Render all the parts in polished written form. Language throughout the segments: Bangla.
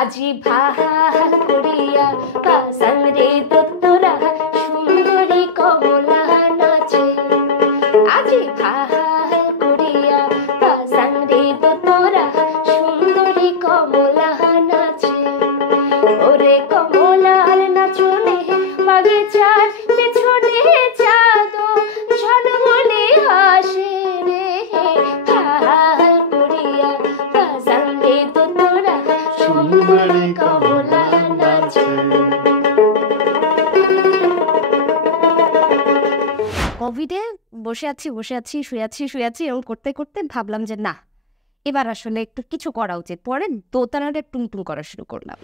আজি ভাল করিয়া পাসাং রে দোতরা সুন্দরী কমলা নাচে আজি ভাল করিয়া পাসাং রে দোতরা সুন্দরী কমলা নাচে ওরে কমলার নাচনে বাগিচার পেছনে চাঁদো ঝলমলে হাসে রে ভাল করিয়া পাসাং রে দোতরা সুন্দরী কমলা নাচে। কোভিডে বসে আছি শুয়ে আছি এরকম করতে করতে ভাবলাম যে না এবার আসলে একটু কিছু করা উচিত। পরে দোতানাটা টুংটুং করা শুরু করলাম।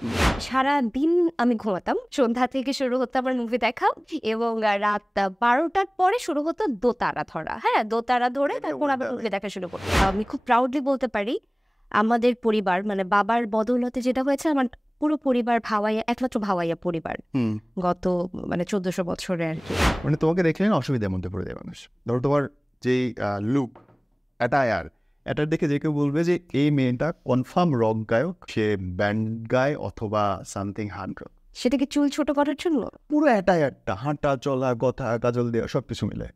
সারা দিন আমি ঘুমাতাম, সন্ধ্যা থেকে শুরু হতো আমার মুভি দেখা এবং রাত 12টার পরে শুরু হতো দোতারা ধরা। হ্যাঁ, দোতারা ধরে তারপর আবার মুভি দেখা শুরু করতাম। আমি খুব প্রাউডলি বলতে পারি আমাদের পরিবার মানে বাবার বদৌলতে যেটা হয়েছে, আমার পুরো পরিবার ভাওয়াইয়া, একমাত্র ভাওয়াইয়া পরিবার গত মানে 1400 বছরে আর কি। মানে তোমাকে দেখলে অসুবিধার মধ্যে পড়ে যায় মানুষ। ধরো তোমার যেই লুক এটার দেখে যে কেউ বলবে যে এই মেয়েটা কনফার্ম রক গায়ক, সে ব্যান্ড গায় অথবা সামথিং হার্ড রক। সেটা কি চুল ছোট করার জন্য? পুরো একটা হাঁটা চলা কথা কাজল দেওয়া সবকিছু মিলে।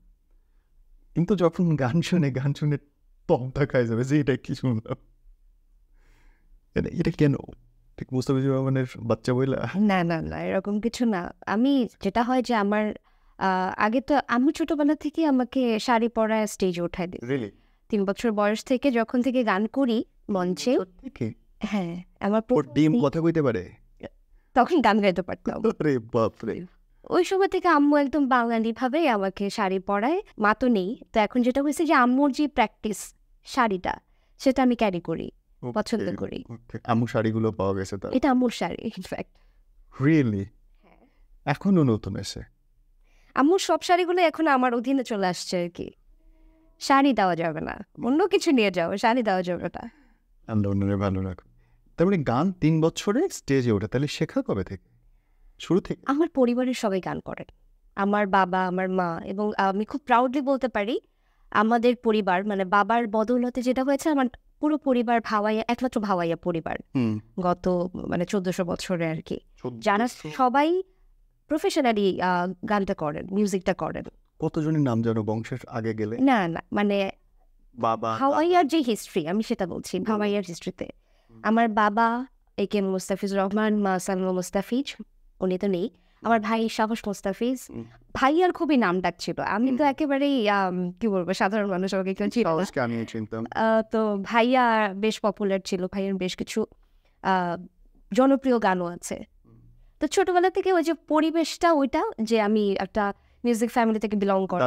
কিন্তু যখন গান শুনে তমটা খাই যাবে যে এটা কি শুনলাম, এটা কেন ঠিক মুস্তাফিজুর রহমানের বাচ্চা বইলা? না না না, এরকম কিছু না। আমি যেটা হয় যে আমার আগে তো আমি ছোটবেলা থেকে আমাকে শাড়ি পরায় স্টেজে উঠাই দিই। 3 বছর বয়স থেকে, যখন থেকে গান করি মঞ্চে। হ্যাঁ, আমার ডিম কথা কইতে পারে, তখন গান গাইতে পারতাম। ওই সময় থেকে আম্মু একদম বাঙালি ভাবে আমাকে শাড়ি পরায়। মা তো নেই, তো এখন যেটা হয়েছে যে আম্মুর যে প্র্যাকটিস শাড়িটা সেটা আমি ক্যারি করি, পছন্দ করি। আম্মু শাড়িগুলো পাওয়া গেছে তার? এটা আম্মুর শাড়ি ইনফ্যাক্ট। রিয়েলি? এখনো নতুন এসে? আম্মুর সব শাড়িগুলো এখন আমার অধীনে চলে আসছে আর কি। শাড়ি দেওয়া যাবে না, অন্য কিছু নিয়ে যাও, শাড়ি দেওয়া যাবে না। আল্লাহ ওনারে ভালো রাখো। তার মানে গান 3 বছরে স্টেজে ওঠে, তাহলে শেখা কবে থেকে? শুরু থেকে? আমার পরিবারের সবাই গান করেন, আমার বাবা, আমার মা, এবং আমি খুব প্রাউডলি বলতে পারি আমাদের পরিবার মানে বাবার বদৌলতে যেটা হয়েছে, আমার পুরো পরিবার ভাওয়াইয়া, একমাত্র ভাওয়াইয়া পরিবার গত মানে 1400 বছরে আর কি, যারা সবাই প্রফেশনালি গানটা করেন, মিউজিকটা করেন। কতজনের নাম জানো বংশের আগে গেলে? না না, মানে বাবা ভাওয়াইয়ার যে হিস্ট্রি আমি সেটা বলছি। ভাওয়াইয়ার হিস্ট্রিতে আমার বাবা একে মুস্তাফিজুর রহমান, মা সালমা মুস্তাফিজ, উনি তো নেই। আমার ভাই সাহস মুস্তাফিজ, ভাইয়ার খুবই নাম ডাক ছিল। আমি তো একেবারেই কি বলবো, সাধারণ মানুষ, আমাকে কেউ চিনতাম। তো ভাইয়া বেশ পপুলার ছিল, ভাইয়ার বেশ কিছু জনপ্রিয় গানও আছে। তো ছোটবেলা থেকে ওই যে পরিবেশটা ওইটা, যে আমি একটা মিউজিক ফ্যামিলি থেকে বিলং করি।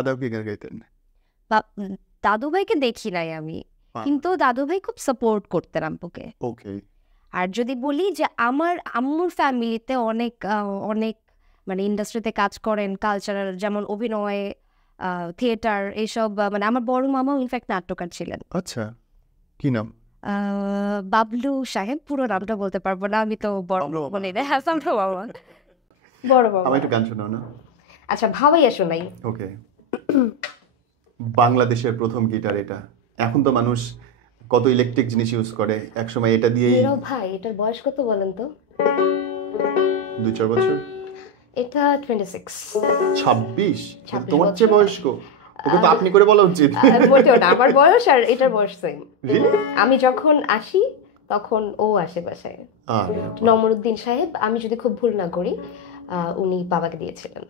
দাদু ভাইকে দেখি নাই আমি, কিন্তু দাদু ভাই খুব সাপোর্ট করতেন আম্মুকে। আর যদি বলি যে আমার আম্মুর ফ্যামিলিতে অনেক অনেক মানে ইন্ডাস্ট্রিতে কাজ করেন, কালচারাল, যেমন অভিনয়, থিয়েটার, এইসব। মানে আমার বড় মামাও ইনফ্যাক্ট নাট্যকার ছিলেন। আচ্ছা, কি নাম? বাবলু সাহেব। পুরো নামটা বলতে পারবো না, আমি তো বড় বলি না। হ্যাঁ, বড় বাবা। আমি একটু গান শোনাও না? আচ্ছা, ভাওয়াইয়া শোনাই। ওকে। বাংলাদেশের প্রথম গিটার এটা। এখন তো মানুষ কত ইলেকট্রিক জিনিস ইউজ করে, একসময় এটা দিয়েই। ভাই, এটার বয়স কত বলেন তো? 2-4 বছর। এটা 26। 26? তোমার চেয়ে বয়স্ক। ওকে তো আপনি করে বলা উচিত। বলতে ওটা আমার বয়স আর এটার বয়স সেম। আমি যখন আসি তখন ও আসে বাসায়। নমরুদ্দিন সাহেব, আমি যদি খুব ভুল না করি, উনি বাবাকে দিয়েছিলেন।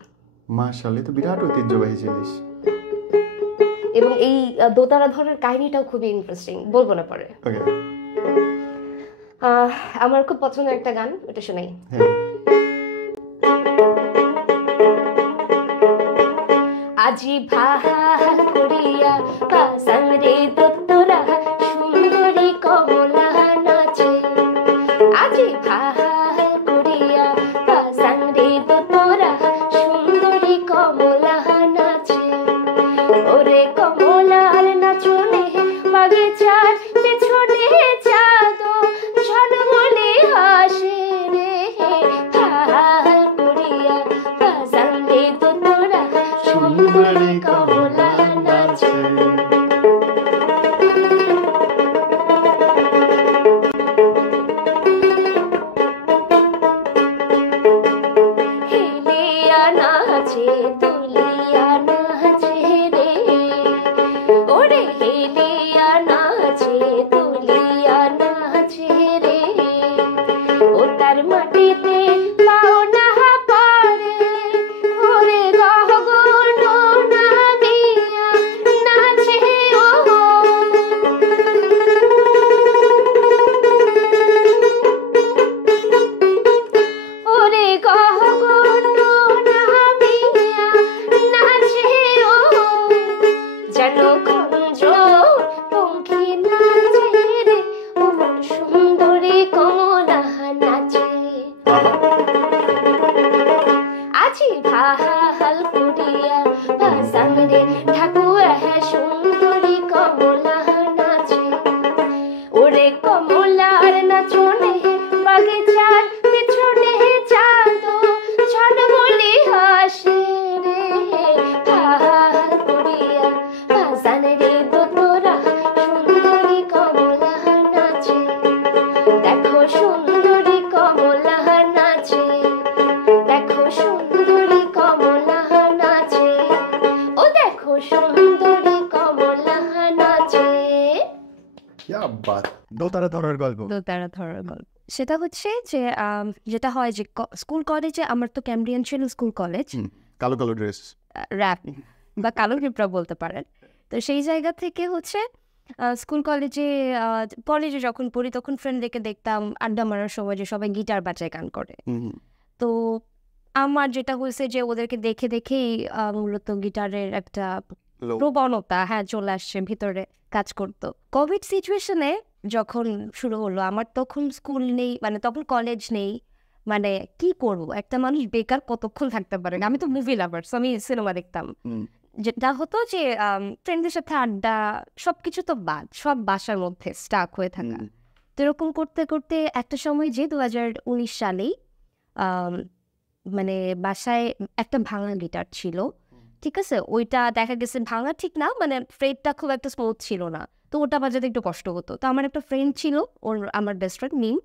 মাশাআল্লাহ, তো বিরাট ঐতিহ্যবাহী জিনিস। এবং এই দোতারা ধরার কাহিনীটাও খুবই ইন্টারেস্টিং, বলবো না পরে। আমার খুব পছন্দের একটা গান, ওটা শোনাই। আজি ভাল করিয়া পাসাং রে দোতরা সুন্দরী কমলা নাচে আজি ভাল করিয়া পাসাং রে দোতরা সুন্দরী কমলা নাচে ওরে কমলার নাচনে বাগিচার পেছনে চাঁদো ঝলমলে হাসে রে ভাল করিয়া পাসাং রে দোতরা সুন্দরী কমলা নাচে দুলিয়া নাচে রে ও তার মাটিতে পাও না পারে ওরে গহগন নামিয়া নাচে ও ওরে গহগন নামিয়া নাচে ও যেন কুঞ্জ পঙ্খী নাচে রে ও সুন্দরী কমলা নাচে আজি ভাল করিয়া ভাসামরে ঠাকুয়া সুন্দরী কমলা নাচে ওরে কমলার নাচনে বাগিচার পিছনে চাঁদ ঝলমলি হাসে রে ভাল করিয়া ভাসামরে দোতরা সুন্দরী কমলা নাচে দেখো সুন্দরী কমলা নাচে দেখো সুন্দরী কমলা নাচে ও দেখো সুন্দরী কমলা নাচে ইয়া বাত দোতারা ধরার গল্প। দোতারা ধরার গল্প সেটা হচ্ছে যে যেটা হয় যে স্কুল কলেজে আমার তো ক্যামব্রিয়ান ছিল স্কুল কলেজ কালো কালো ড্রেস র্যাপ বা কালো রিপরা বলতে পারেন। তো সেই জায়গা থেকে হচ্ছে স্কুল কলেজে যখন পড়ি তখন ফ্রেন্ডদেরকে দেখতাম আড্ডা মারার সময় যে সবাই গিটার বাজায় গান করে। তো আমার যেটা হয়েছে যে ওদেরকে দেখে দেখেই মূলত গিটারের একটা প্রবণতা চলে আসছে ভিতরে কাজ করতো। কোভিড সিচুয়েশনে যখন শুরু হলো আমার তখন স্কুল নেই, মানে তখন কলেজ নেই, মানে কি করবো, একটা মানুষ বেকার কতক্ষণ থাকতে পারে। আমি তো মুভি লাভার্স, আমি সিনেমা দেখতাম। যেটা হতো যে ফ্রেন্ডদের সাথে আড্ডা সবকিছু তো বাদ, সব বাসার মধ্যে স্টাক হয়ে থাকা। তো এরকম করতে করতে একটা সময় যে 2019 সালেই মানে বাসায় একটা ভাঙা গিটার ছিল, ঠিক আছে, ওইটা দেখা গেছে ভাঙা ঠিক না, মানে ফ্রেডটা খুব একটা স্মুথ ছিল না, তো ওটা বাজাতে একটু কষ্ট হতো। তো আমার একটা ফ্রেন্ড ছিল, আমার বেস্ট ফ্রেন্ড মিম,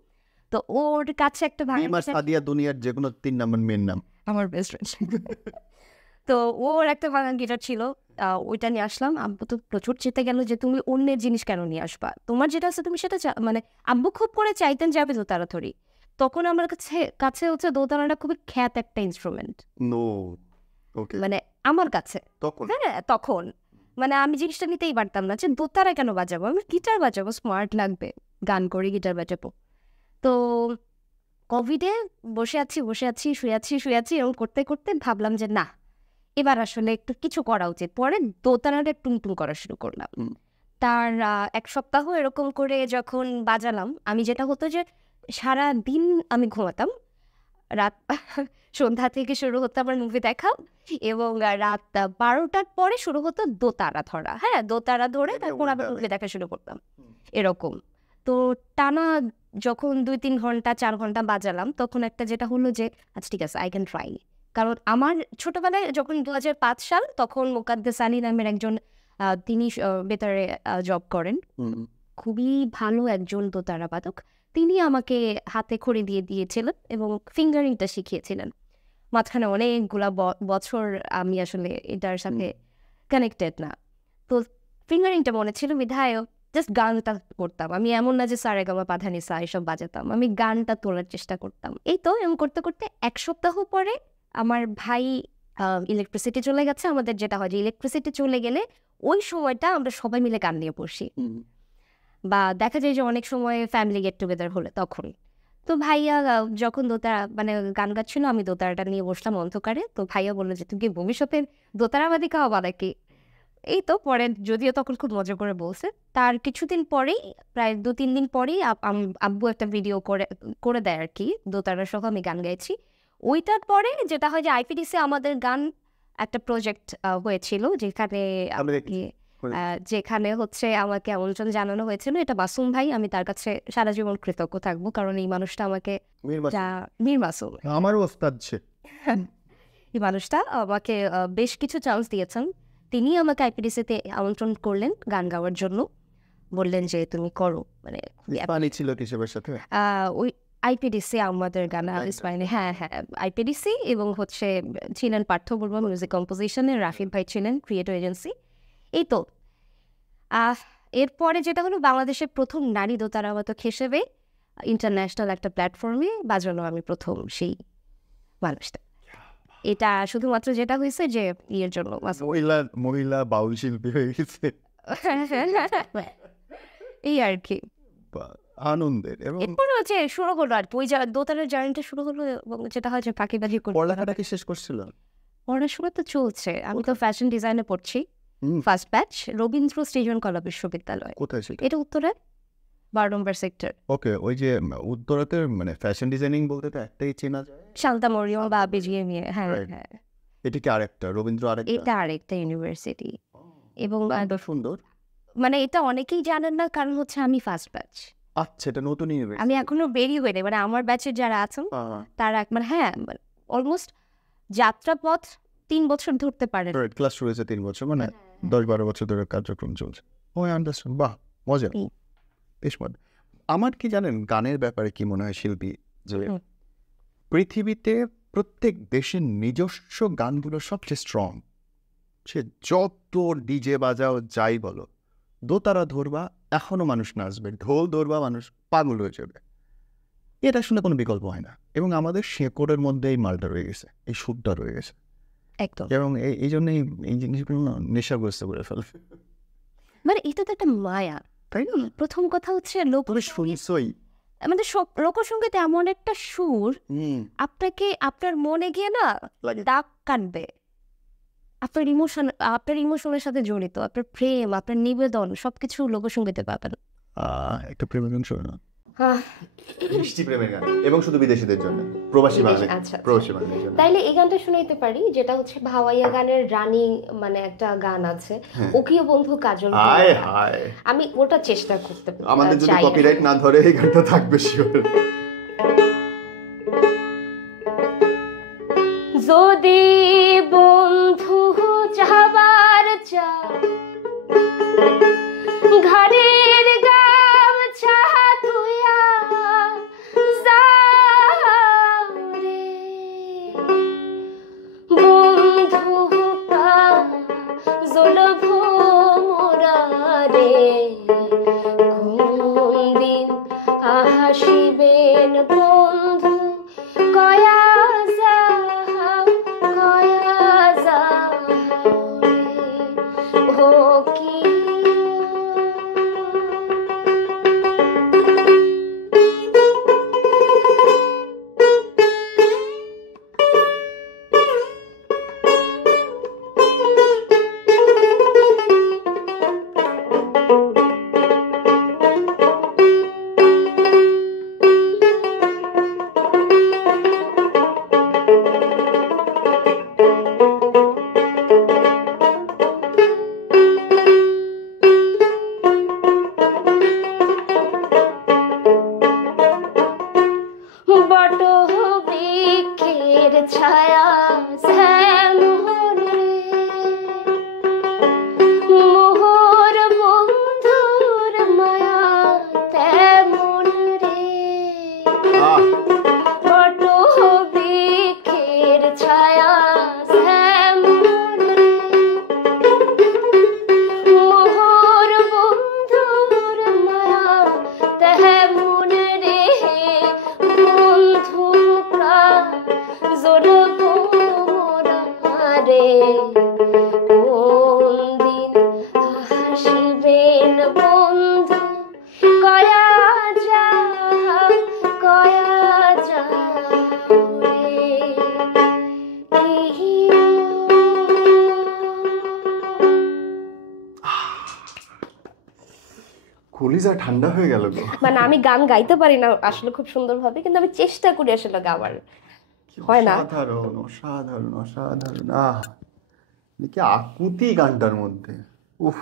তো ওর কাছে একটা ভাঙা সাদিয়া দুনিয়ার যে কোনো 3 নম্বর মেয়ের নাম আমার বেস্ট ফ্রেন্ড। তো ওর একটা ভাঙা গিটার ছিল, ওইটা নিয়ে আসলাম। আব্বু তো প্রচুর চেতে গেল যে তুমি অন্যের জিনিস কেন নিয়ে আসবা, তোমার যেটা আছে তুমি সেটা মানে আব্বু খুব করে চাইতেন যাবে দোতারা ধরি। তখন আমার কাছে হচ্ছে দোতারাটা খুবই খ্যাত একটা ইনস্ট্রুমেন্ট, মানে আমার কাছে তখন মানে আমি জিনিসটা নিতেই পারতাম না যে দোতারা কেন বাজাবো, আমি গিটার বাজাবো, স্মার্ট লাগবে, গান করি, গিটার বাজাবো। তো কোভিডে বসে আছি শুয়ে আছি এরকম করতে করতে ভাবলাম যে না, এবার আসলে একটু কিছু করা উচিত। পরে দোতারাটা টুনটুন করা শুরু করলাম। তার 1 সপ্তাহ এরকম করে যখন বাজালাম, আমি যেটা হতো যে সারা দিন আমি ঘুমাতাম, রাত সন্ধ্যা থেকে শুরু হতো আমার মুভি দেখা, এবং রাত 12টার পরে শুরু হতো দোতারা ধরা। দোতারা ধরে তারপর আবার মুভি দেখা শুরু করতাম এরকম। তো টানা যখন 2-3 ঘন্টা 4 ঘন্টা বাজালাম, তখন একটা যেটা হলো যে আচ্ছা ঠিক আছে, আই ক্যান ট্রাই। কারণ আমার ছোটবেলায় যখন 2005 সাল, তখন মোকাদ্দেস আলী নামের একজন, তিনি বেতারে জব করেন, খুবই ভালো একজন দোতারা বাদক, তিনি আমাকে হাতে খড়ি দিয়ে দিয়েছিলেন এবং ফিঙ্গারিংটা শিখিয়েছিলেন। মাঝখানে অনেকগুলা বছর আমি আসলে এটার সাথে কানেক্টেড না, তো ফিঙ্গারিংটা মনে ছিল, বিধায় জাস্ট গানটা করতাম। আমি এমন না যে সারেগামা পাধানিসা এসব বাজাতাম, আমি গানটা তোলার চেষ্টা করতাম। এই তো এমন করতে করতে 1 সপ্তাহ পরে আমার ভাই ইলেকট্রিসিটি চলে গেছে। আমাদের যেটা হয় যে ইলেকট্রিসিটি চলে গেলে ওই সময়টা আমরা সবাই মিলে গান নিয়ে পড়ছি, বা দেখা যায় যে অনেক সময় ফ্যামিলি গেট টুগেদার হলে তখন। তো ভাইয়া যখন দোতারা মানে গান গাচ্ছিল, আমি দোতারাটা নিয়ে বসলাম অন্ধকারে। তো ভাইয়া বললো যে তুমি কি ভবিষ্যতে দোতারাবাদী খাওয়া নাকি। এই তো পরে যদিও তখন খুব মজা করে বলছে। তার কিছুদিন পরেই, প্রায় 2-3 দিন পরেই আব্বু একটা ভিডিও করে দেয় আর কি, দোতারা সহ আমি গান গাইছি। ওইটার পরে যেটা হয় যে আইপিডিসি আমাদের গান একটা প্রজেক্ট হয়েছিল, যেখানে হচ্ছে আমাকে আমন্ত্রণ জানানো হয়েছিল। এটা মাসুম ভাই, আমি তার কাছে সারা জীবন কৃতজ্ঞ থাকবো, কারণ এই মানুষটা আমাকে, মীর মাসুম আমারও ওস্তাদ ছে, এই মানুষটা আমাকে বেশ কিছু চান্স দিয়েছেন। তিনি আমাকে আইপিডিসিতে আমন্ত্রণ করলেন গান গাওয়ার জন্য, বললেন যে তুমি করো, মানে ছিল কিসবের সাথে ওই আইপিডিসি আমাদের গান ইসমাইলে, আইপিডিসি, এবং হচ্ছে ছিলেন পার্থ বর্মা মিউজিক কম্পোজিশনের, রাফিদ ভাই ছিলেন ক্রিয়েটিভ এজেন্সি। এই তো এরপরে যেটা হলো বাংলাদেশের প্রথম নারী দোতারাবাদক হিসেবে ইন্টারন্যাশনাল একটা প্ল্যাটফর্মে বাজানো আমি প্রথম সেই মানুষটা। এটা শুধুমাত্র যেটা হয়েছে যে ইয়ের জন্য মহিলা বাউল শিল্পী হয়ে গেছে, এই আর কি। আনন্দের। এবং এরপরে হচ্ছে শুরু হলো আর কি ওই দোতারার জার্নিটা শুরু হলো, এবং যেটা হয় যে ফাঁকিবাজি করে পড়ালেখাটা কি শেষ করছিল? পড়াশোনা তো চলছে, আমি তো ফ্যাশন ডিজাইনে পড়ছি, ফার্স্ট ব্যাচ, রবীন্দ্র সৃজন কলা বিশ্ববিদ্যালয়। কোথায় সেটা? এটা উত্তরে 12 নম্বর সেক্টর। ওকে, ওই যে উত্তরাতে মানে ফ্যাশন ডিজাইনিং বলতে তো একটাই চেনা যায়, শান্তা মরিয়ম বা বিজিএমইএ। হ্যাঁ Right. হ্যাঁ, এটা কি আরেকটা রবীন্দ্র আরেকটা? এটা আরেকটা ইউনিভার্সিটি। এবং নামটা সুন্দর। মানে এটা অনেকেই জানেন না, কারণ হচ্ছে আমি ফার্স্ট ব্যাচ, আচ্ছা, এটা নতুন ইউনিভার্সিটি। আমি এখনো বেরিয়ে হইনি, মানে আমার ব্যাচের যারা আছেন তারা মানে হ্যাঁ অলমোস্ট যাত্রাপথ 3 বছর ধরতে পারেন। ক্লাস শুরু হয়েছে 3 বছর, মানে 10-12 বছর ধরে কার্যক্রম চলছে। ও আন্ডারস্ট্যান্ড, বাহ মজা, বেশ মজা। আমার কি জানেন গানের ব্যাপারে কি মনে হয় শিল্পী, যে পৃথিবীতে প্রত্যেক দেশের নিজস্ব গানগুলো সবচেয়ে স্ট্রং। সে যত ডিজে বাজাও যাই বলো, দোতারা ধরবা এখনো মানুষ নাচবে, ঢোল ধরবা মানুষ পাগল হয়ে যাবে, এটা শুনে কোনো বিকল্প হয় না। এবং আমাদের শেকড়ের মধ্যে এই মালটা রয়ে গেছে, এই সুরটা রয়ে গেছে একদম। এবং এই জন্যই এই জিনিসগুলো না নেশাগ্রস্ত করে ফেলে। মানে এটা তো একটা মায়া, তাই না? প্রথম কথা হচ্ছে তুমি শুনছই আমাদের লোকসঙ্গীতে এমন একটা সুর আপনাকে আপনার মনে গিয়ে না দাগ কাটবে, আপনার ইমোশনের সাথে জড়িত, আপনার প্রেম, আপনার নিবেদন সবকিছু লোকসঙ্গীতে পাবেন। একটা প্রেমের গান শোনো না, মিষ্টি প্রেমের গান, এবং শুধু বিদেশিদের জন্য, প্রবাসী বাঙালি, প্রবাসী বাঙালির জন্য। তাইলে এই গানটা শুনাইতে পারি, যেটা হচ্ছে ভাওয়াইয়া গানের রানী, মানে একটা গান আছে ওকিও বন্ধু কাজল। হায় হায়, আমি ওটা চেষ্টা করতে পারি, আমাদের যদি কপিরাইট না ধরে এই গানটা থাকবে শিওর। যদি বন্ধু যাবার চায় ঘরের গামছা তুইয়া যারে, বন্ধু জলভ মোরারে, কোন দিন আসিবেন বন্ধু কয়া যাও রে, ও কি ছায়া শ্যামল রে, মোহর বন্ধুর মায়া তেমন রে, বট বৃক্ষের ছায়া শ্যামল রে, মোহর বন্ধুর মায়া তেমন রে, বন্ধু জলভ মোরারে, কোন দিন আসিবেন বন্ধু কয়া যাও রে, কলিজা ঠান্ডা হয়ে গেল গো। মানে আমি গান গাইতে পারি না আসলে খুব সুন্দরভাবে, কিন্তু আমি চেষ্টা করি আসলে গাওয়ার, হয় না? অসাধারণ অসাধারণ অসাধারণ, কি আকুতি গানটার মধ্যে। উফ,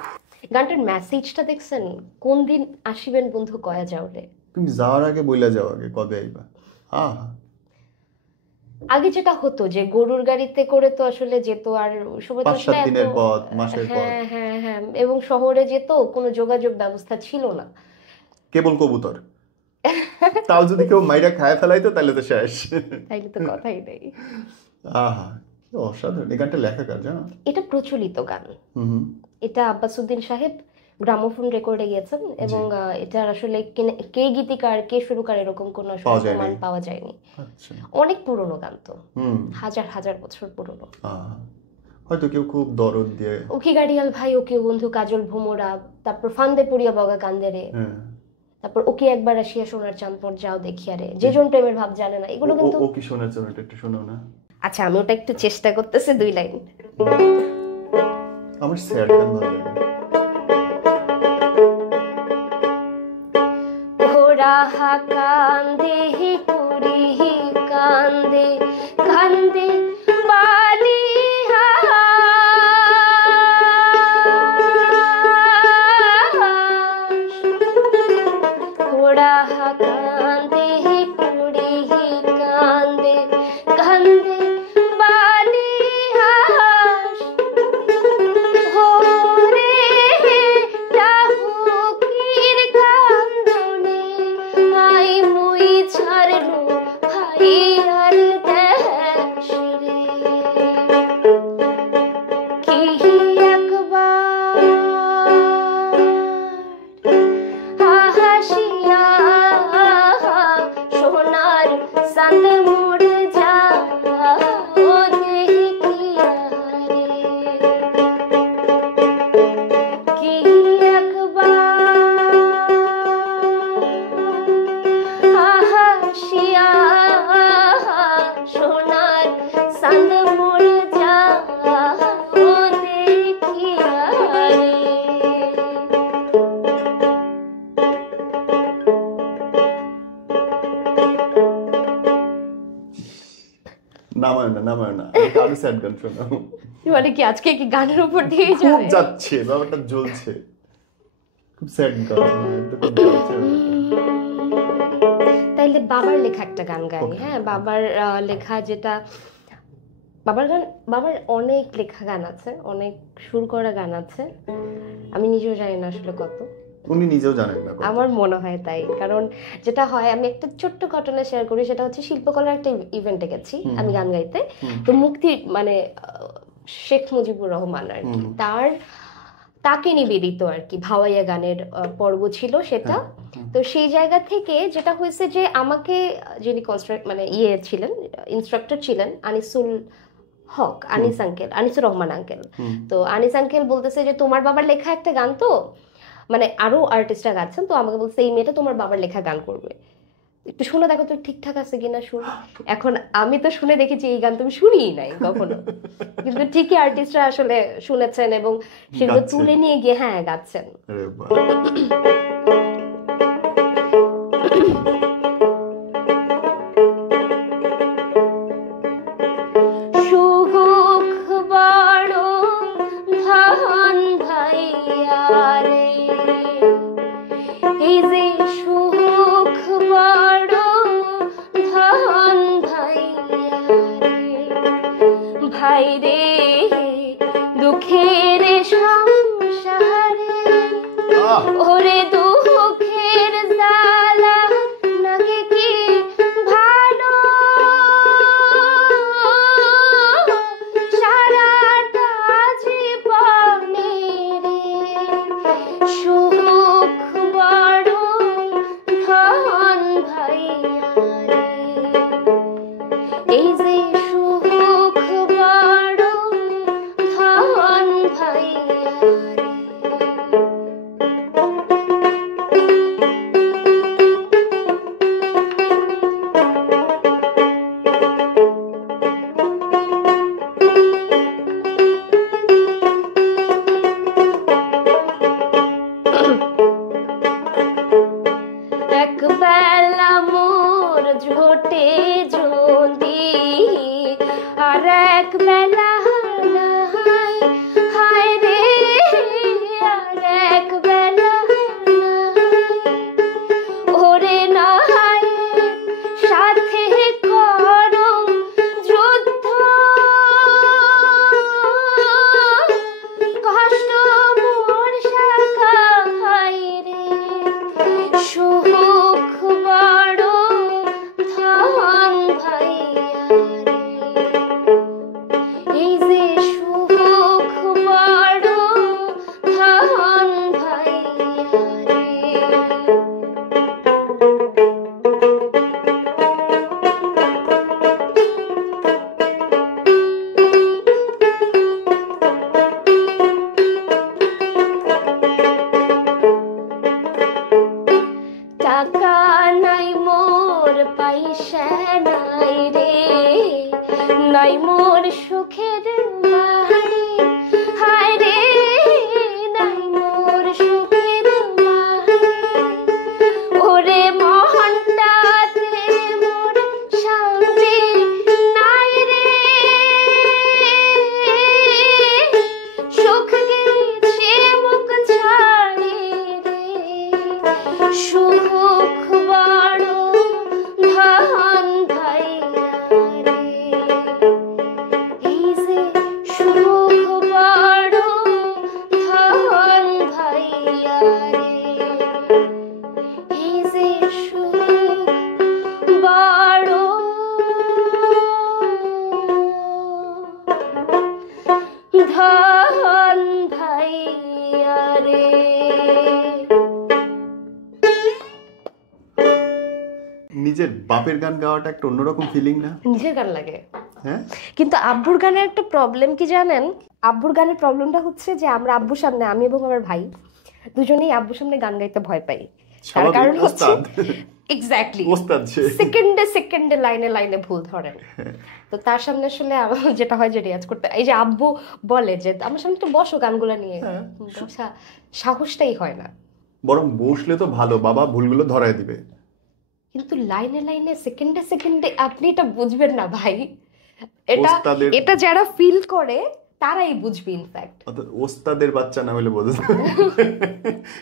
গানটার মেসেজটা দেখছেন, কোন দিন আসিবেন বন্ধু কয়া যাও রে, তুমি যাওয়ার আগে বইলা যাও আগে কবে আইবা। আগে যেটা হতো যে গরুর গাড়িতে করে তো আসলে যেত, আর সময় তো 5-7 দিনের পথ, মাসের পথ। হ্যাঁ হ্যাঁ হ্যাঁ, এবং শহরে যেত, কোনো যোগাযোগ ব্যবস্থা ছিল না, কেবল কবুতর। তাও যদি কেউ মাইরা খায় ফেলাইতো তাহলে তো শেষ, তাইলে তো কথাই নেই। কি অসাধারণ। এই গানটা লেখা কার জানো? এটা প্রচলিত গান, এটা আব্বাসউদ্দিন সাহেব গ্রামোফোন রেকর্ডে গিয়েছেন এবং এটার আসলে কে গীতিকার কে সুরকার এরকম কোনো প্রমাণ পাওয়া যায়নি। অনেক পুরনো গান তো, হাজার হাজার বছর পুরনো। হয়তো কেউ খুব দরদ দিয়ে ওকে গাড়িয়াল ভাই, ওকে বন্ধু কাজল ভোমরা, তারপর ফান্দে পড়িয়া বগা কান্দেরে, তারপর ওকে একবার আসিয়া সোনার চাঁদ পর যাও দেখিয়া রে, যে জন প্রেমের ভাব জানে না, এগুলো কিন্তু। ও কি সোনার চাঁদ, একটু শোনাও না। আচ্ছা আমি ওটা একটু চেষ্টা করতেছি, 2 লাইন। আমার স্যাড গান ভালো লাগে। ওরা কান্দে কুড়ি কান্দে কান্দে বালি ওরা কান্দে কুড়ি কান্দে কান্দে বালি হরে ডাহুকির কান্দনে আই মুই ছাড়লু ভাই আর দেশ রে, কি একবার হাসিয়া সোনার চাঁদ মোড় যাও দেখিয়া রে, কি একবার হাসিয়া সোনার চাঁদ মোড় যাও দেখিয়া রে। নামায় না, আরো স্যাড গান শোনাও। মানে কি আজকে কি গানের উপর দিয়ে খুব যাচ্ছে, ব্যাপারটা জ্বলছে, খুব স্যাড গান। তাইলে বাবার লেখা একটা গান গাই। হ্যাঁ, বাবার লেখা, যেটা বাবার অনেক লেখা গান আছে, অনেক সুর করা গান আছে, আমি নিজেও জানি না আসলে কত, উনি নিজেও জানেন না, আমার মনে হয় তাই। কারণ যেটা হয়, আমি একটা ছোট্ট ঘটনা শেয়ার করি, সেটা হচ্ছে শিল্পকলার একটা ইভেন্টে গেছি আমি গান গাইতে। তো মুক্তি মানে শেখ মুজিবুর রহমান আর কি, তাকে নিবেদিত আর কি ভাওয়াইয়া গানের পর্ব ছিল সেটা। তো সেই জায়গা থেকে যেটা হয়েছে যে আমাকে যিনি মানে ছিলেন, ইনস্ট্রাক্টর ছিলেন আনিসুল হক, আনিসুর রহমান আঙ্কেল। তো আনিস আঙ্কেল বলতেছে যে তোমার বাবার লেখা একটা গান, তো মানে আরো আর্টিস্টরা গাচ্ছেন, তো আমাকে বলছে এই মেয়েটা তোমার বাবার লেখা গান করবে, একটু শুনে দেখো তো ঠিকঠাক আছে কিনা সুর। এখন আমি তো শুনে দেখেছি, এই গান তুমি শুনিই নাই কখনো, কিন্তু ঠিকই আর্টিস্টরা আসলে শুনেছেন এবং সেগুলো তুলে নিয়ে গিয়ে গাচ্ছেন। সুখ বড় ধান ভাইয়া রে, এই যে সুখ বড় ধান ভাইয়া রে, ভাই রে দুঃখের সংসারে, ওরে দুঃখের জ্বালা নাকি কি ভালো, সারাটা জীবনে রে সুখ বড় ধন ভাইয়া রে, এই যে সুখ বড় ধন ভাইয়া রে। একবেলা মোর ঝোটে যদি আর একবেলা নাই, হায় রে আর একবেলা নাই, ওরে নাই সাথে করো যুদ্ধ, কষ্ট মোর শাখাই রে, সুখ বড় ধন ভাইয়া টাকা নাই মোর পয়সা নাই রে, নাই মোর সুখের বাড়ি, হায় রে নাই মোর সুখের বাড়ি, ওরে মহনটাতে মোর শান্তি নাই রে, সুখ গেছে মুখ ছাড়ি রে, সুখ বড় ধন ভাইয়া রে, এই যে সুখ বড় ধন ভাইয়া রে, এই যে সুখ বড় ধন ভাইয়া রে। নিজের বাপের গান গাওয়াটা একটা অন্যরকম ফিলিং না? নিজের গান লাগে, হ্যাঁ, কিন্তু আব্বুর গানের একটা প্রবলেম কি জানেন? আব্বুর গানের প্রবলেমটা হচ্ছে যে আমরা আব্বুর সামনে, আমি এবং আমার ভাই দুজনেই আব্বুর সামনে গান গাইতে ভয় পাই। তার কারণ হচ্ছে এক্স্যাক্টলি সেকেন্ডে লাইনে লাইনে ভুল ধরেন। তো তার সামনে আসলে যেটা হয় যে রিয়াজ করতে, এই যে আব্বু বলে যে আমার সামনে তো বসো গানগুলো নিয়ে, বসা সাহসটাই হয় না। বরং বসলে তো ভালো, বাবা ভুলগুলো ধরায় দিবে। কিন্তু লাইনে লাইনে সেকেন্ডে আপনি এটা বুঝবেন না ভাই, এটা যারা ফিল করে তারাই বুঝবে। ইনফ্যাক্ট ওস্তাদের বাচ্চা না হলে বোঝে,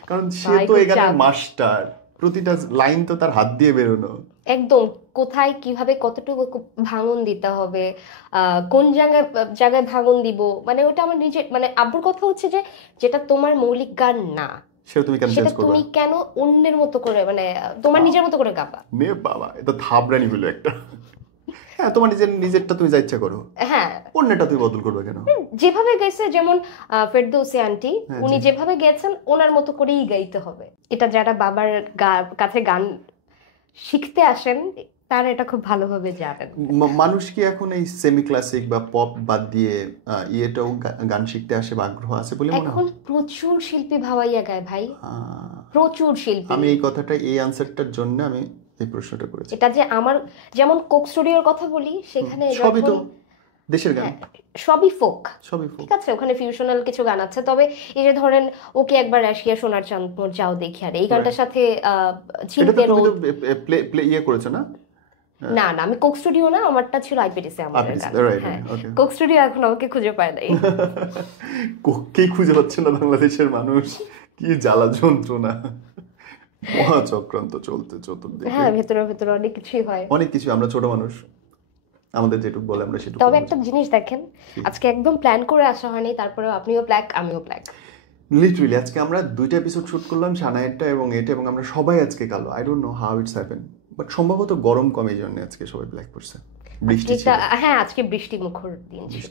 কারণ সে তো এখানে মাস্টার, প্রতিটা লাইন তো তার হাত দিয়ে বেরোনো একদম, কোথায় কিভাবে কতটুকু ভাঙন দিতে হবে, কোন জায়গায় ভাঙন দিব, মানে ওটা আমার নিজের, মানে আব্বুর কথা হচ্ছে যে যেটা তোমার মৌলিক গান না সেটা তুমি কেন অন্যের মতো করে, মানে তোমার নিজের মতো করে গাবা। মে বাবা, এটা থাবরানি হলো একটা। হ্যাঁ, তোমার নিজেরটা তুমি যা ইচ্ছা করো, হ্যাঁ, অন্যটা তুমি বদল করবে কেন? যেভাবে গাইছে, যেমন ফেরদৌসী আন্টি উনি যেভাবে গেয়েছেন ওনার মতো করেই গাইতে হবে। এটা যারা বাবার কাছে গান শিখতে আসেন তারা এটা খুব ভালোভাবে জানেন। মানুষ কি এখন এই সেমি ক্লাসিক বা পপ বাদ দিয়ে ইয়েটাও গান শিখতে আসে বা আগ্রহ আছে বলে মনে হয়? এখন প্রচুর শিল্পী ভাওয়াইয়া গায় ভাই, প্রচুর শিল্পী। আমি এই কথাটা, এই আনসারটার জন্য আমি এই প্রশ্নটা করেছি। এটা যে আমার যেমন কোক স্টুডিওর কথা বলি, সেখানে সবই তো দেশের গান, সবই ফোক, ঠিক আছে, ওখানে ফিউশনাল কিছু গান আছে। তবে এই যে ধরেন ওকে একবার রাশিয়া সোনার চাঁদ মোর যাও দেখি, আর এই গানটার সাথে চিনতে প্লে ইয়ে করেছে না? না না, আমি কোক স্টুডিও না, আমারটা ছিল আইপিডিসি। আমার কোক স্টুডিও এখন আমাকে খুঁজে পায় নাই। কোককেই খুঁজে পাচ্ছে না বাংলাদেশের মানুষ, কি জ্বালা যন্ত্রণা, মহাচক্রান্ত চলতে চতুর্দিকে। হ্যাঁ, ভেতরে ভেতরে অনেক কিছুই হয়, অনেক কিছু। আমরা ছোট মানুষ, আমাদের যেটুকু বলে আমরা সেটুকু। তবে একটা জিনিস দেখেন, আজকে একদম প্ল্যান করে আসা হয়নি, তারপরেও আপনিও ব্ল্যাক আমিও ব্ল্যাক। লিটারালি আজকে আমরা 2টা এপিসোড শুট করলাম, সানায়েরটা এবং এটা, এবং আমরা সবাই আজকে কালো। I don't know how it's happen, but সম্ভবত গরম কমের জন্য আজকে সবাই ব্ল্যাক করছে। বৃষ্টি ছিল, হ্যাঁ আজকে বৃষ্টি মুখর দিন ছিল।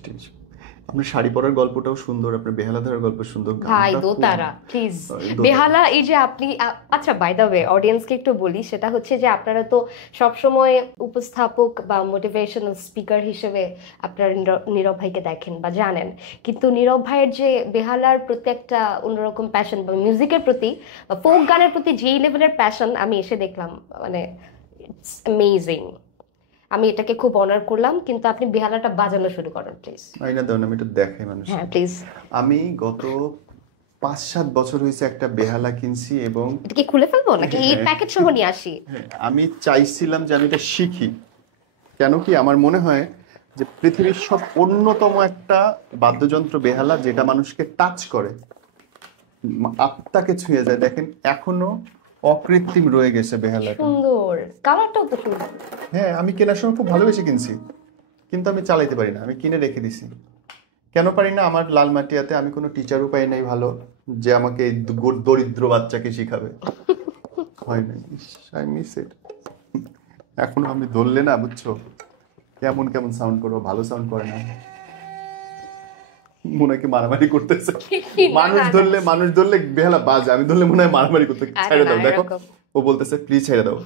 আপনার শাড়ি পরার গল্পটাও সুন্দর, আপনার বেহালা ধরার গল্প সুন্দর। ভাই দোতারা প্লিজ, বেহালা এই যে আপনি, আচ্ছা বাই দ্য ওয়ে অডিয়েন্সকে একটু বলি, সেটা হচ্ছে যে আপনারা তো সবসময় উপস্থাপক বা মোটিভেশনাল স্পিকার হিসেবে আপনারা নীরব ভাইকে দেখেন বা জানেন, কিন্তু নীরব ভাইয়ের যে বেহালার প্রতি একটা অন্যরকম প্যাশন বা মিউজিকের প্রতি বা ফোক গানের প্রতি যেই লেভেলের প্যাশন আমি এসে দেখলাম, মানে ইটস অ্যামেজিং। আমি এটাকে খুব অনার করলাম, কিন্তু আপনি বেহালাটা বাজানো শুরু করেন প্লিজ। আইনা দাও না, আমি একটু দেখাই মানুষ। হ্যাঁ প্লিজ। আমি গত 5-7 বছর হয়েছে একটা বেহালা কিনছি, এবং এটা কি খুলে ফেলবো নাকি এই প্যাকেট সহ নিয়ে আসি? আমি চাইছিলাম যে আমি এটা শিখি, কেন কি আমার মনে হয় যে পৃথিবীর সব অন্যতম একটা বাদ্যযন্ত্র বেহালা, যেটা মানুষকে টাচ করে, আত্মাকে ছুঁয়ে যায়। দেখেন এখনো অকৃত্রিম রয়ে গেছে বেহালাটা, সুন্দর, কালারটাও তো সুন্দর। হ্যাঁ, আমি কেনার সময় খুব ভালোবেসে কিনছি, কিন্তু আমি চালাইতে পারি না, আমি কিনে রেখে দিছি। কেন পারি না? আমার লালমাটিয়াতে আমি কোনো টিচারও পাই নাই ভালো, যে আমাকে এই দরিদ্র বাচ্চাকে শিখাবে, হয় নাই। I miss it. এখনো আমি ধরলে না, বুঝছো, কেমন কেমন সাউন্ড করবো, ভালো সাউন্ড করে না, মনে হয় মারামারি করতেছে। মানুষ ধরলে বেহালা বাজে, আমি ধরলে মনে হয় মারামারি করতে। ছেড়ে দাও, দেখো ও বলতেছে প্লিজ ছেড়ে দাও।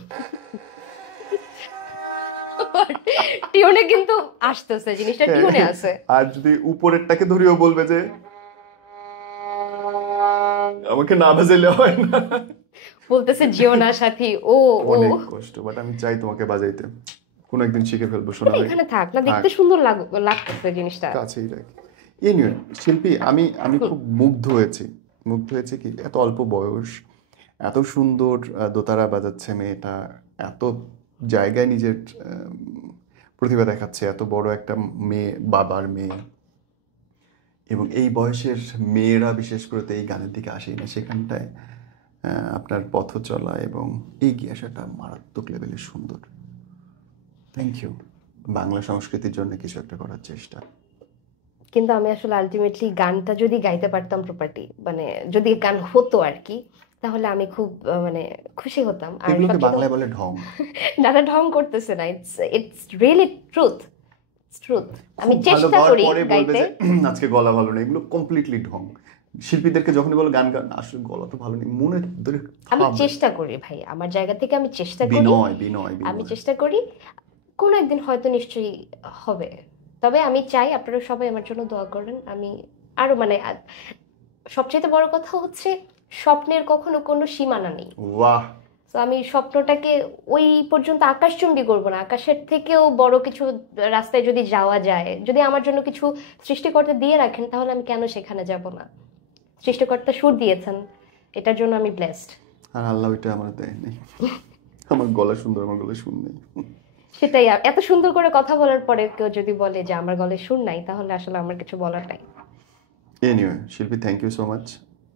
টিউনে কিন্তু আসতেছে, জিনিসটা টিউনে আছে। আর যদি উপরেরটাকে ধরিও বলবে যে আমাকে না বাজাইলে হয় না, বলতেছে যেও না সাথী, ও ও অনেক কষ্ট, বাট আমি চাই তোমাকে বাজাইতে, কোনো একদিন শিখে ফেলবো শোনা ভাই। এখানে থাক না, দেখতে সুন্দর লাগতেছে জিনিসটা। কাছেই রাখি। এনিওয়ে শিল্পী, আমি খুব মুগ্ধ হয়েছি কি এত অল্প বয়স, এত সুন্দর দোতারা বাজাচ্ছে মেয়েটা, এত জায়গায় নিজের প্রতিভা দেখাচ্ছে, এত বড় একটা মেয়ে, বাবার মেয়ে, এবং এই বয়সের মেয়েরা বিশেষ করে তো এই গানের দিকে আসেই না, সেখানটায় আপনার পথ চলা এবং এগিয়ে আসাটা মারাত্মক লেভেলের সুন্দর। Thank you. বাংলা সংস্কৃতির জন্য কিছু একটা করার চেষ্টা। কিন্তু আমি আসলে আলটিমেটলি গানটা যদি গাইতে পারতাম প্রপার্টি, মানে যদি গান হতো আর কি, তাহলে আমি খুব মানে খুশি হতাম। আর এগুলোকে বাংলায় বলে ঢং। দাদা ঢং করতেছে না, ইটস রিয়েলি ট্রুথ, ট্রুথ। আমি খুব ভালো চেষ্টা গাওয়ার করি পরে বলবে গাইতে। যে আজকে গলা ভালো নেই, এগুলো কমপ্লিটলি ঢং। শিল্পীদেরকে যখনই বলো গান গান, আসলে গলা তো ভালো নেই, মনে ধরে আমি ভাবে। চেষ্টা করি ভাই, আমার জায়গা থেকে আমি চেষ্টা করি, বিনয় বিনয় আমি বিনয়। চেষ্টা করি, কোনো একদিন হয়তো নিশ্চয়ই হবে। তবে আমি চাই আপনারা সবাই আমার জন্য দোয়া করেন। আমি আরো মানে সবচেয়ে বড় কথা হচ্ছে স্বপ্নের কখনো কোনো সীমানা নেই। বাহ। তো আমি স্বপ্নটাকে ওই পর্যন্ত আকাশচুম্বী করবো না, আকাশের থেকেও বড় কিছু রাস্তায় যদি যাওয়া যায়, যদি আমার জন্য কিছু সৃষ্টিকর্তা দিয়ে রাখেন, তাহলে আমি কেন সেখানে যাব না? সৃষ্টিকর্তা সুর দিয়েছেন, এটার জন্য আমি ব্লেসড। আর আল্লাহ ওইটা আমার দেয় নেই। আমার গলা সুন্দর, আমার গলা সুর নেই। সেটাই, এত সুন্দর করে কথা বলার পরে কেউ যদি বলে যে আমার গলায় সুর নাই, তাহলে আসলে আমার কিছু বলার নাই। এনিওয়ে শিল্পী, থ্যাংক ইউ সো মাচ।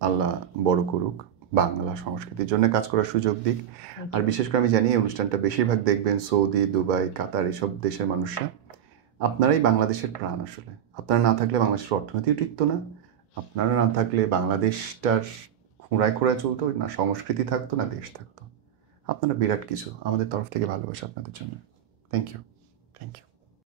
আল্লাহ বড় করুক, বাংলা সংস্কৃতির জন্য কাজ করার সুযোগ দিক। আর বিশেষ করে আমি জানি এই অনুষ্ঠানটা বেশিরভাগ দেখবেন সৌদি, দুবাই, কাতার এসব দেশের মানুষরা। আপনারাই বাংলাদেশের প্রাণ আসলে। আপনারা না থাকলে বাংলাদেশের অর্থনীতি টিকতো না, আপনারা না থাকলে বাংলাদেশটার খোঁড়ায় খোঁড়ায় চলতো না, সংস্কৃতি থাকতো না, দেশ থাকতো। আপনারা বিরাট কিছু। আমাদের তরফ থেকে ভালোবাসা আপনাদের জন্য। Thank you. Thank you.